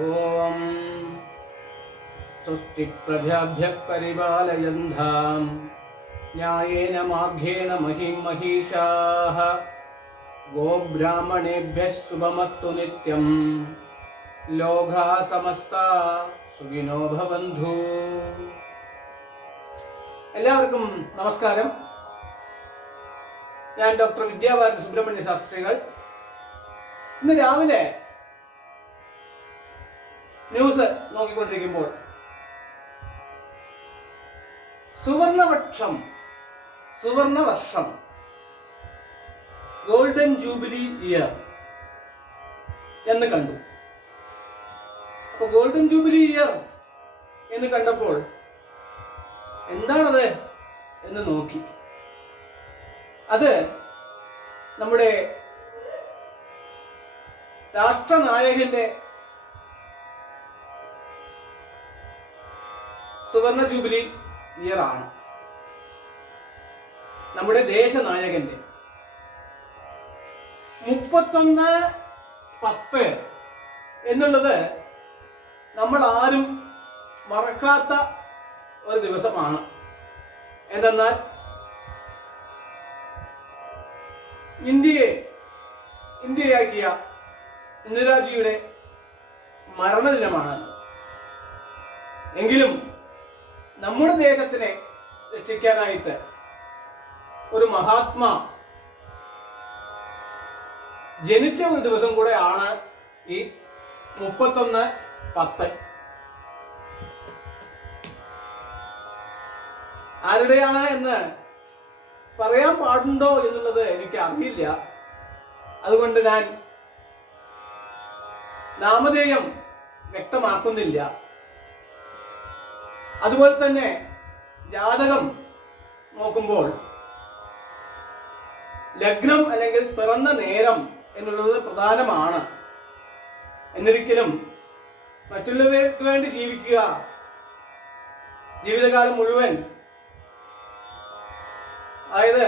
ॐ स्वस्ति प्रजाभ्यः परिपालयन्धाम् न्यायेन मार्गेण महीं महिषाः गोब्राह्मणेभ्यः शुभमस्तु नित्यम् लोकाः समस्ता സുഖിനോ ഭവന്തു എല്ലാവർക്കും നമസ്കാരം ഞാൻ ഡോക്ടർ വിദ്യാഭാരതി സുബ്രഹ്മണ്യ ശാസ്ത്രികൾ ഇന്ന് രാവിലെ ന്യൂസ് നോക്കിക്കൊണ്ടിരിക്കുമ്പോൾ. സുവർണവക്ഷം സുവർണവർഷം. ഗോൾഡൻ ജൂബിലി ഇയർ എന്ന് കണ്ടു. അപ്പൊ ഗോൾഡൻ ജൂബിലി ഇയർ എന്ന് കണ്ടപ്പോൾ എന്താണത് എന്ന് നോക്കി. അത് നമ്മുടെ രാഷ്ട്രനായകന്റെ സുവർണ ജൂബിലി ഇയർ ആണ്. നമ്മുടെ ദേശനായകന്റെ മുപ്പത്തൊന്ന് പത്ത് എന്നുള്ളത് നമ്മൾ ആരും മറക്കാത്ത ഒരു ദിവസമാണ്. എന്തെന്നാൽ ഇന്ത്യയെ ഇന്ത്യയാക്കിയ ഇന്ദിരാജിയുടെ മരണദിനമാണ്. എങ്കിലും നമ്മുടെ ദേശത്തിനെ രക്ഷിക്കാനായിട്ട് ഒരു മഹാത്മാ ജനിച്ച ഒരു ദിവസം കൂടെ ആണ് ഈ മുപ്പത്തൊന്ന് പത്ത്. ആരുടെയാണ് എന്ന് പറയാൻ പാടുണ്ടോ എന്നുള്ളത് എനിക്ക് അറിയില്ല. അതുകൊണ്ട് ഞാൻ നാമധേയം വ്യക്തമാക്കുന്നില്ല. അതുപോലെ തന്നെ ജാതകം നോക്കുമ്പോൾ ലഗ്നം അല്ലെങ്കിൽ പിറന്ന നേരം എന്നുള്ളത് പ്രധാനമാണ്. എന്നിരിക്കലും മറ്റുള്ളവർക്ക് വേണ്ടി ജീവിക്കുക ജീവിതകാലം മുഴുവൻ അതായത്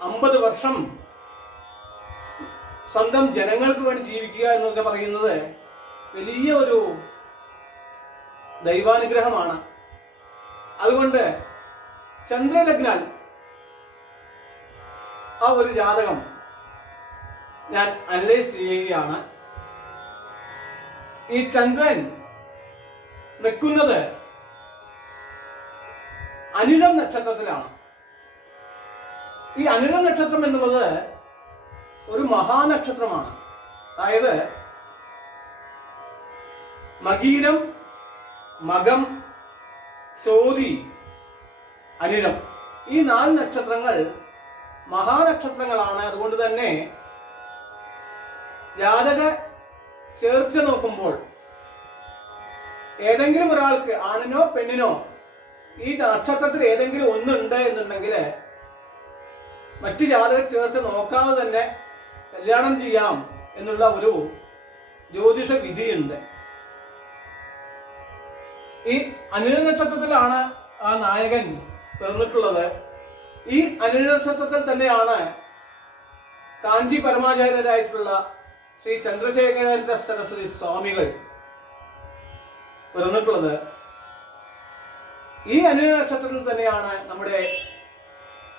അമ്പത് വർഷം സ്വന്തം ജനങ്ങൾക്ക് വേണ്ടി ജീവിക്കുക എന്നൊക്കെ പറയുന്നത് വലിയ ഒരു ദൈവാനുഗ്രഹമാണ്. അതുകൊണ്ട് ചന്ദ്രലഗ്നാൽ ആ ഒരു ജാതകം ഞാൻ അനലൈസ് ചെയ്യുകയാണ്. ഈ ചന്ദ്രൻ നിൽക്കുന്നത് അനിഴം നക്ഷത്രത്തിലാണ്. ഈ അനിഴം നക്ഷത്രം എന്നുള്ളത് ഒരു മഹാനക്ഷത്രമാണ്. അതായത് മകീരം മകം ചോതി അനിരം ഈ നാല് നക്ഷത്രങ്ങൾ മഹാനക്ഷത്രങ്ങളാണ്. അതുകൊണ്ട് തന്നെ ജാതക ചേർച്ച നോക്കുമ്പോൾ ഏതെങ്കിലും ഒരാൾക്ക് ആണിനോ പെണ്ണിനോ ഈ നക്ഷത്രത്തിൽ ഏതെങ്കിലും ഒന്നുണ്ട് എന്നുണ്ടെങ്കിൽ മറ്റു ജാതക ചേർച്ച നോക്കാതെ തന്നെ കല്യാണം ചെയ്യാം എന്നുള്ള ഒരു ജ്യോതിഷ വിധിയുണ്ട്. ഈ അനിഴ നക്ഷത്രത്തിലാണ് ആ നായകൻ പിറന്നിട്ടുള്ളത്. ഈ അനിഴ നക്ഷത്രത്തിൽ തന്നെയാണ് കാഞ്ചി പരമാചാര്യരായിട്ടുള്ള ശ്രീ ചന്ദ്രശേഖരേന്ദ്ര സരസ്വതി സ്വാമികൾ പിറന്നിട്ടുള്ളത്. ഈ അനിഴ നക്ഷത്രത്തിൽ തന്നെയാണ് നമ്മുടെ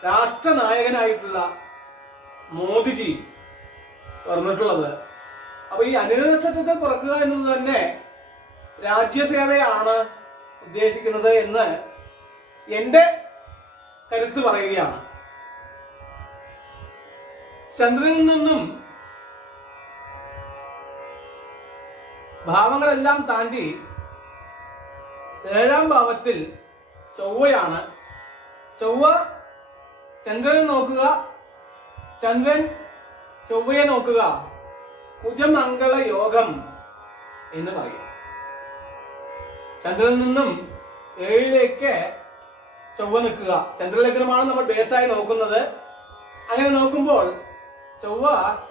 രാഷ്ട്രനായകനായിട്ടുള്ള മോദിജി പറഞ്ഞിട്ടുള്ളത് അപ്പൊ ഈ അനിഴ നക്ഷത്രത്തിൽ പിറക്കുക എന്നത് തന്നെ രാജ്യസേവയാണ് ഉദ്ദേശിക്കുന്നത് എന്ന് എന്റെ കരുത്ത് പറയുകയാണ്. ചന്ദ്രനിൽ നിന്നും ഭാവങ്ങളെല്ലാം താണ്ടി ഏഴാം ഭാവത്തിൽ ചൊവ്വയാണ്. ചൊവ്വ ചന്ദ്രനെ നോക്കുക. ചന്ദ്രൻ ചൊവ്വയെ നോക്കുക. കുജമംഗള യോഗം എന്ന് പറയും. ചന്ദ്രനിൽ നിന്നും ഏഴിലേക്ക് ചൊവ്വ നിൽക്കുക. ചന്ദ്രലഗ്നമാണ് നമ്മൾ ബേസായി നോക്കുന്നത്. അങ്ങനെ നോക്കുമ്പോൾ ചൊവ്വ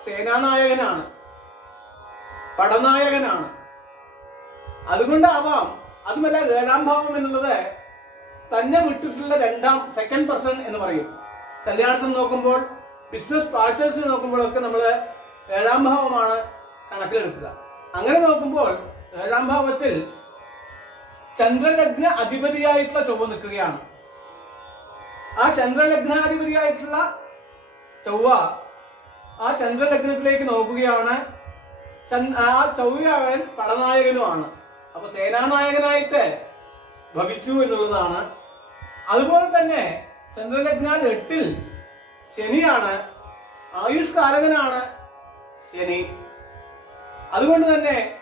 സേനാനായകനാണ് പടനായകനാണ്. അതുകൊണ്ടാവാം അതുമല്ല ഏഴാം ഭാവം എന്നുള്ളത് തന്നെ വിട്ടിട്ടുള്ള രണ്ടാം സെക്കൻഡ് പേഴ്സൺ എന്ന് പറയും. കല്യാണത്തിന് നോക്കുമ്പോൾ ബിസിനസ് പാർട്ട്നേഴ്സിന് നോക്കുമ്പോഴൊക്കെ നമ്മൾ ഏഴാം ഭാവമാണ് കണക്കിലെടുക്കുക. അങ്ങനെ നോക്കുമ്പോൾ ഏഴാം ഭാവത്തിൽ ചന്ദ്രലഗ്ന അധിപതിയായിട്ടുള്ള ചൊവ്വ നിൽക്കുകയാണ്. ആ ചന്ദ്രലഗ്നാധിപതിയായിട്ടുള്ള ചൊവ്വ ആ ചന്ദ്രലഗ്നത്തിലേക്ക് നോക്കുകയാണ്. ആ ചൊവ്വയവൻ പടനായകനുമാണ്. അപ്പൊ സേനാനായകനായിട്ട് ഭവിച്ചു എന്നുള്ളതാണ്. അതുപോലെ തന്നെ ചന്ദ്രലഗ്നാൽ എട്ടിൽ ശനിയാണ്. ആയുഷ് കാരകനാണ് ശനി. അതുകൊണ്ട് തന്നെ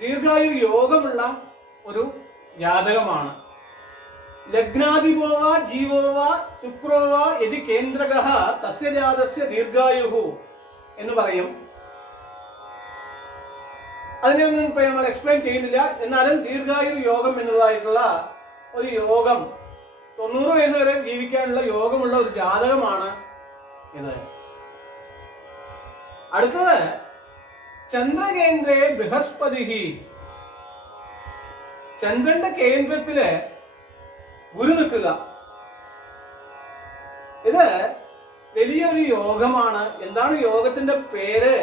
ദീർഘായു യോഗമുള്ള ഒരു ജാതകമാണ്. ലഗ്നാധിപോവ ജീവോവ ശുക്രോവ യതി കേന്ദ്രക തസ്യ ജാതസ്യ ദീർഘായുഹു എന്ന് പറയും. അതിനെയൊന്നും ഇപ്പൊ നമ്മൾ എക്സ്പ്ലെയിൻ ചെയ്യുന്നില്ല. എന്നാലും ദീർഘായു യോഗം എന്നുള്ളതായിട്ടുള്ള ഒരു യോഗം തൊണ്ണൂറ് വയസ്സ് വരെ ജീവിക്കാനുള്ള യോഗമുള്ള ഒരു ജാതകമാണ് ഇത്. അടുത്തത് ചന്ദ്രകേന്ദ്രേ ബൃഹസ്പതി ചന്ദ്രന്റെ കേന്ദ്രത്തിൽ ഗുരു നിൽക്കുക. ഇത് വലിയൊരു യോഗമാണ്. എന്താണ് യോഗത്തിന്റെ പേര്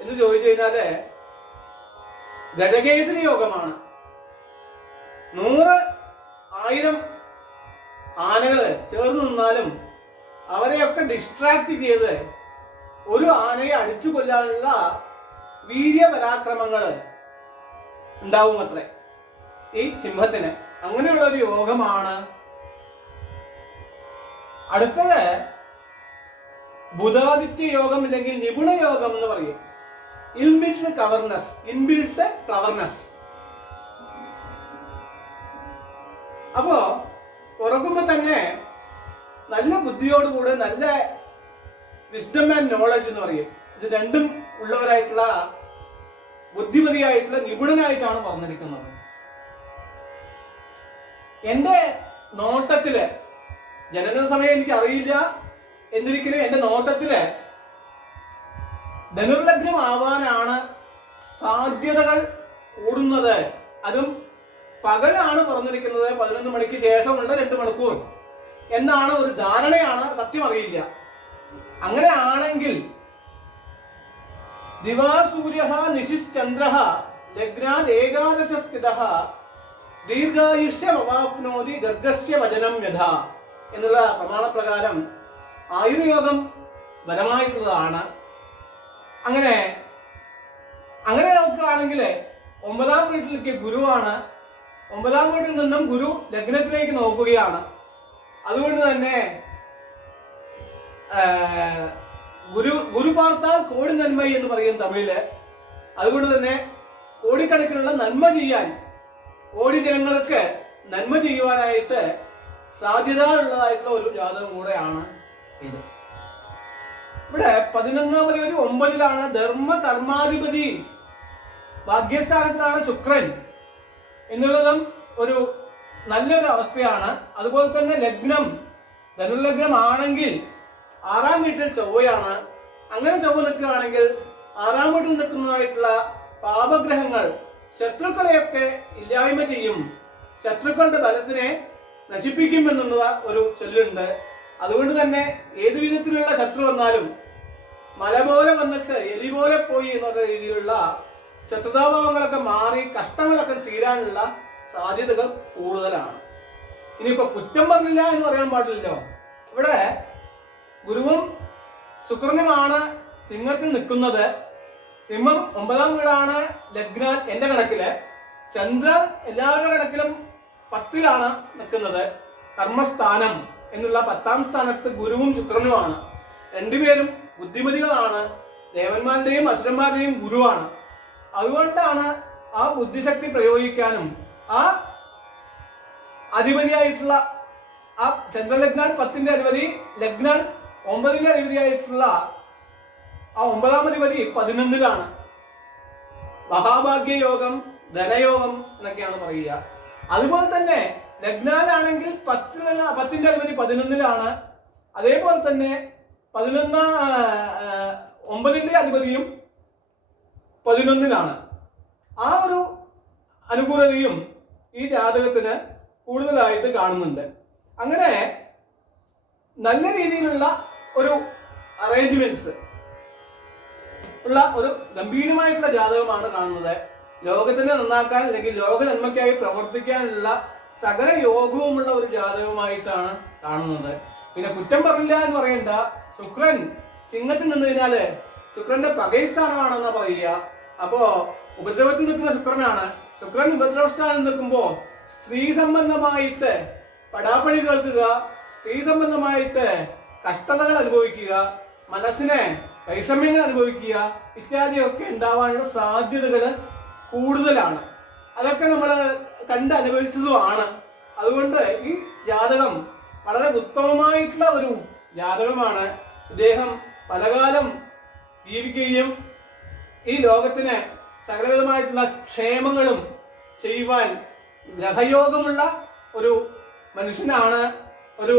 എന്ന് ചോദിച്ചു കഴിഞ്ഞാൽ ഗജകേസരി യോഗമാണ്. നൂറ് ആയിരം ആനകൾ ചേർന്ന് നിന്നാലും അവരെയൊക്കെ ഡിസ്ട്രാക്ട് ചെയ്ത് ഒരു ആനയെ അടിച്ചു കൊല്ലാനുള്ള വീര്യപരാക്രമങ്ങൾ ഉണ്ടാവും അത്രേ. ഈ സിംഹത്തിന് അങ്ങനെയുള്ള ഒരു യോഗമാണ്. അടുത്തത് ബുധാദിത്യ യോഗം അല്ലെങ്കിൽ നിപുണ യോഗം എന്ന് പറയും. ഇൻബിൽറ്റ് കവർനെസ് ഇൻബിൽറ്റ് ക്ലവർനെസ് അപ്പോ ഉറങ്ങുമ്പോൾ തന്നെ നല്ല ബുദ്ധിയോടുകൂടെ നല്ല വിസ്ഡം ആൻഡ് നോളജ് എന്ന് പറയും. ഇത് രണ്ടും ഉള്ളവരായിട്ടുള്ള ബുദ്ധിമതിയായിട്ടുള്ള നിപുണനായിട്ടാണ് പറഞ്ഞിരിക്കുന്നത്. എന്റെ നോട്ടത്തിൽ ജനന സമയം എനിക്ക് അറിയില്ല എന്നിരിക്കലും എന്റെ നോട്ടത്തിൽ ധനുർലഗ്നം ആവാനാണ് സാധ്യതകൾ കൂടുന്നത്. അതും പകലാണ് പറഞ്ഞിരിക്കുന്നത് പതിനൊന്ന് മണിക്ക് ശേഷമുള്ള രണ്ട് മണിക്കൂർ. എന്നാണ് ഒരു ധാരണയാണ് സത്യം അറിയില്ല അങ്ങനെ ആണെങ്കിൽ ദിവാസൂര്യ നിശിശ്ചന്ദ്ര ലഗ്നാത് ഏകാദശ സ്ഥിത ദീർഘായുഷ്യമവാപ്നോതി ഗർഗസ്യ വചനം യഥ എന്നുള്ള പ്രമാണപ്രകാരം ആയുർയോഗം ബലമായിട്ടുള്ളതാണ്. അങ്ങനെ അങ്ങനെ നോക്കുകയാണെങ്കിൽ ഒമ്പതാം വീട്ടിലേക്ക് ഗുരുവാണ്. ഒമ്പതാം വീട്ടിൽ നിന്നും ഗുരു ലഗ്നത്തിലേക്ക് നോക്കുകയാണ്. അതുകൊണ്ട് തന്നെ ഗുരു ഗുരു പാർത്താൽ കോടി നന്മ എന്ന് പറയും തമിഴിൽ. അതുകൊണ്ട് തന്നെ കോടിക്കണക്കിനുള്ള നന്മ ചെയ്യാൻ കോടി ജനങ്ങൾക്ക് നന്മ ചെയ്യുവാനായിട്ട് സാധ്യത ഉള്ളതായിട്ടുള്ള ഒരു ജാതകം കൂടെയാണ് ഇത്. ഇവിടെ പതിനൊന്നാമത് ഒരു ഒമ്പതിലാണ് ധർമ്മ കർമാധിപതി ഭാഗ്യസ്ഥാനത്തിലാണ് ശുക്രൻ എന്നുള്ളതും ഒരു നല്ലൊരു അവസ്ഥയാണ്. അതുപോലെ തന്നെ ലഗ്നം ധനുർലഗ്നം ആണെങ്കിൽ ആറാം വീട്ടിൽ ചൊവ്വയാണ്. അങ്ങനെ ചൊവ്വ നിൽക്കുകയാണെങ്കിൽ ആറാം വീട്ടിൽ നിൽക്കുന്നതായിട്ടുള്ള പാപഗ്രഹങ്ങൾ ശത്രുക്കളെയൊക്കെ ഇല്ലായ്മ ചെയ്യും. ശത്രുക്കളുടെ ബലത്തിനെ നശിപ്പിക്കും എന്നുള്ള ഒരു ചൊല്ലുണ്ട്. അതുകൊണ്ട് തന്നെ ഏതു വിധത്തിലുള്ള ശത്രു വന്നാലും മല പോലെ വന്നിട്ട് എലി പോലെ പോയി എന്നുള്ള രീതിയിലുള്ള ശത്രുതാഭാവങ്ങളൊക്കെ മാറി കഷ്ടങ്ങളൊക്കെ തീരാനുള്ള സാധ്യതകൾ കൂടുതലാണ്. ഇനിയിപ്പോ കുറ്റം പറഞ്ഞില്ല എന്ന് പറയാൻ പാടില്ലല്ലോ. ഇവിടെ ഗുരുവും ശുക്രനുമാണ് സിംഹത്തിൽ നിൽക്കുന്നത്. സിംഹം ഒമ്പതാം വീടാണ് ലഗ്നാൽ എന്റെ കണക്കിൽ. ചന്ദ്രൻ എല്ലാവരുടെ കണക്കിലും പത്തിലാണ് നിൽക്കുന്നത്. കർമ്മസ്ഥാനം എന്നുള്ള പത്താം സ്ഥാനത്ത് ഗുരുവും ശുക്രനുമാണ്. രണ്ടുപേരും ബുദ്ധിമതികളാണ്. ദേവന്മാരുടെയും അസുരന്മാരുടെയും ഗുരുവാണ്. അതുകൊണ്ടാണ് ആ ബുദ്ധിശക്തി പ്രയോഗിക്കാനും ആ അധിപതിയായിട്ടുള്ള ആ ചന്ദ്രലഗ്നാൻ പത്തിന്റെ അധിപതി ലഗ്നാൻ ഒമ്പതിന്റെ അധിപതിയായിട്ടുള്ള ആ ഒമ്പതാം അധിപതി പതിനൊന്നിലാണ്. മഹാഭാഗ്യ യോഗം ധനയോഗം എന്നൊക്കെയാണ് പറയുക. അതുപോലെ തന്നെ ലഗ്നാനാണെങ്കിൽ പത്ത് പത്തിന്റെ അധിപതി പതിനൊന്നിലാണ്. അതേപോലെ തന്നെ പതിനൊന്ന് ഒമ്പതിന്റെ അധിപതിയും പതിനൊന്നിലാണ്. ആ ഒരു അനുകൂലതയും ഈ ജാതകത്തിന് കൂടുതലായിട്ട് കാണുന്നുണ്ട്. അങ്ങനെ നല്ല രീതിയിലുള്ള ഒരു അറേഞ്ച്മെന്റ്സ് ഉള്ള ഒരു ഗംഭീരമായിട്ടുള്ള ജാതകമാണ് കാണുന്നത്. ലോകത്തിനെ നന്നാക്കാൻ അല്ലെങ്കിൽ ലോക നന്മയ്ക്കായി പ്രവർത്തിക്കാനുള്ള സകല യോഗവുമുള്ള ഒരു ജാതകമായിട്ടാണ് കാണുന്നത്. പിന്നെ കുറ്റം പറഞ്ഞില്ല എന്ന് പറയണ്ട. ശുക്രൻ ചിങ്ങത്തിൽ നിന്ന് കഴിഞ്ഞാൽ ശുക്രന്റെ പകൈ സ്ഥാനമാണെന്നാ പറയുക. അപ്പോ ഉപദ്രവത്തിൽ നിൽക്കുന്ന ശുക്രനാണ്. ശുക്രൻ ഉപദ്രവ സ്ഥാനം നിൽക്കുമ്പോ സ്ത്രീ സംബന്ധമായിട്ട് പടാപ്പഴി കേൾക്കുക സ്ത്രീ സംബന്ധമായിട്ട് കഷ്ടതകൾ അനുഭവിക്കുക മനസ്സിനെ വൈഷമ്യങ്ങൾ അനുഭവിക്കുക ഇത്യാദിയൊക്കെ ഉണ്ടാവാനുള്ള സാധ്യതകൾ കൂടുതലാണ്. അതൊക്കെ നമ്മൾ കണ്ട് അനുഭവിച്ചതുമാണ്. അതുകൊണ്ട് ഈ ജാതകം വളരെ ഉത്തമമായിട്ടുള്ള ഒരു ജാതകമാണ്. ഇദ്ദേഹം പലകാലം ജീവിക്കുകയും ഈ ലോകത്തിന് സകലവിധമായിട്ടുള്ള ക്ഷേമങ്ങളും ചെയ്യുവാൻ ഗ്രഹയോഗമുള്ള ഒരു മനുഷ്യനാണ് ഒരു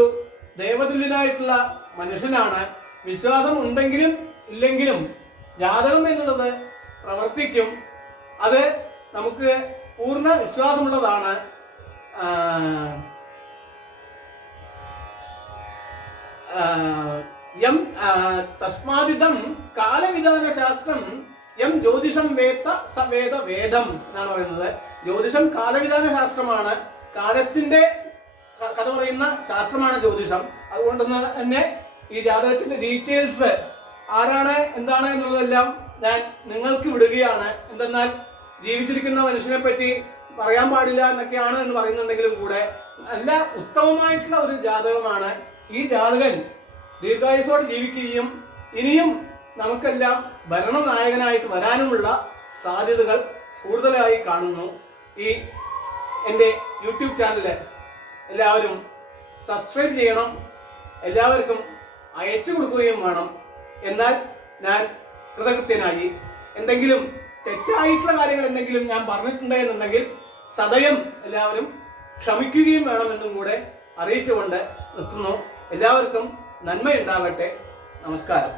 ദേവതുല്യനായിട്ടുള്ള മനുഷ്യനാണ്. വിശ്വാസം ഉണ്ടെങ്കിലും ഇല്ലെങ്കിലും ജാതകം എന്നുള്ളത് പ്രവർത്തിക്കും. അത് നമുക്ക് പൂർണ വിശ്വാസമുള്ളതാണ്. യം തസ്മാതിതം കാലവിധാന ശാസ്ത്രം യം ജ്യോതിഷം വേത്ത സവേദ വേദം എന്നാണ് പറയുന്നത്. ജ്യോതിഷം കാലവിധാന ശാസ്ത്രമാണ് കാലത്തിന്റെ കഥ പറയുന്ന ശാസ്ത്രമാണ് ജ്യോതിഷം. അതുകൊണ്ട് തന്നെ ഈ ജാതകത്തിന്റെ ഡീറ്റെയിൽസ് ആരാണ് എന്താണ് എന്നുള്ളതെല്ലാം ഞാൻ നിങ്ങൾക്ക് വിടുകയാണ്. എന്തെന്നാൽ ജീവിച്ചിരിക്കുന്ന മനുഷ്യനെ പറ്റി പറയാൻ പാടില്ല എന്നൊക്കെയാണ് എന്ന് പറയുന്നുണ്ടെങ്കിലും കൂടെ നല്ല ഉത്തമമായിട്ടുള്ള ഒരു ജാതകമാണ് ഈ ജാതകൻ. ദീർഘായുസോടെ ജീവിക്കുകയും ഇനിയും നമുക്കെല്ലാം ഭരണനായകനായിട്ട് വരാനുമുള്ള സാധ്യതകൾ കൂടുതലായി കാണുന്നു ഈ എന്റെ യൂട്യൂബ് ചാനൽ എല്ലാവരും സബ്സ്ക്രൈബ് ചെയ്യണം. എല്ലാവർക്കും അയച്ചു കൊടുക്കുകയും വേണം. എന്നാൽ ഞാൻ കൃതകൃത്യനായി. എന്തെങ്കിലും തെറ്റായിട്ടുള്ള കാര്യങ്ങൾ എന്തെങ്കിലും ഞാൻ പറഞ്ഞിട്ടുണ്ട് എന്നുണ്ടെങ്കിൽ സദയം എല്ലാവരും ക്ഷമിക്കുകയും വേണമെന്നും കൂടെ അറിയിച്ചുകൊണ്ട് നിർത്തുന്നു. എല്ലാവർക്കും നന്മയുണ്ടാവട്ടെ നമസ്കാരം.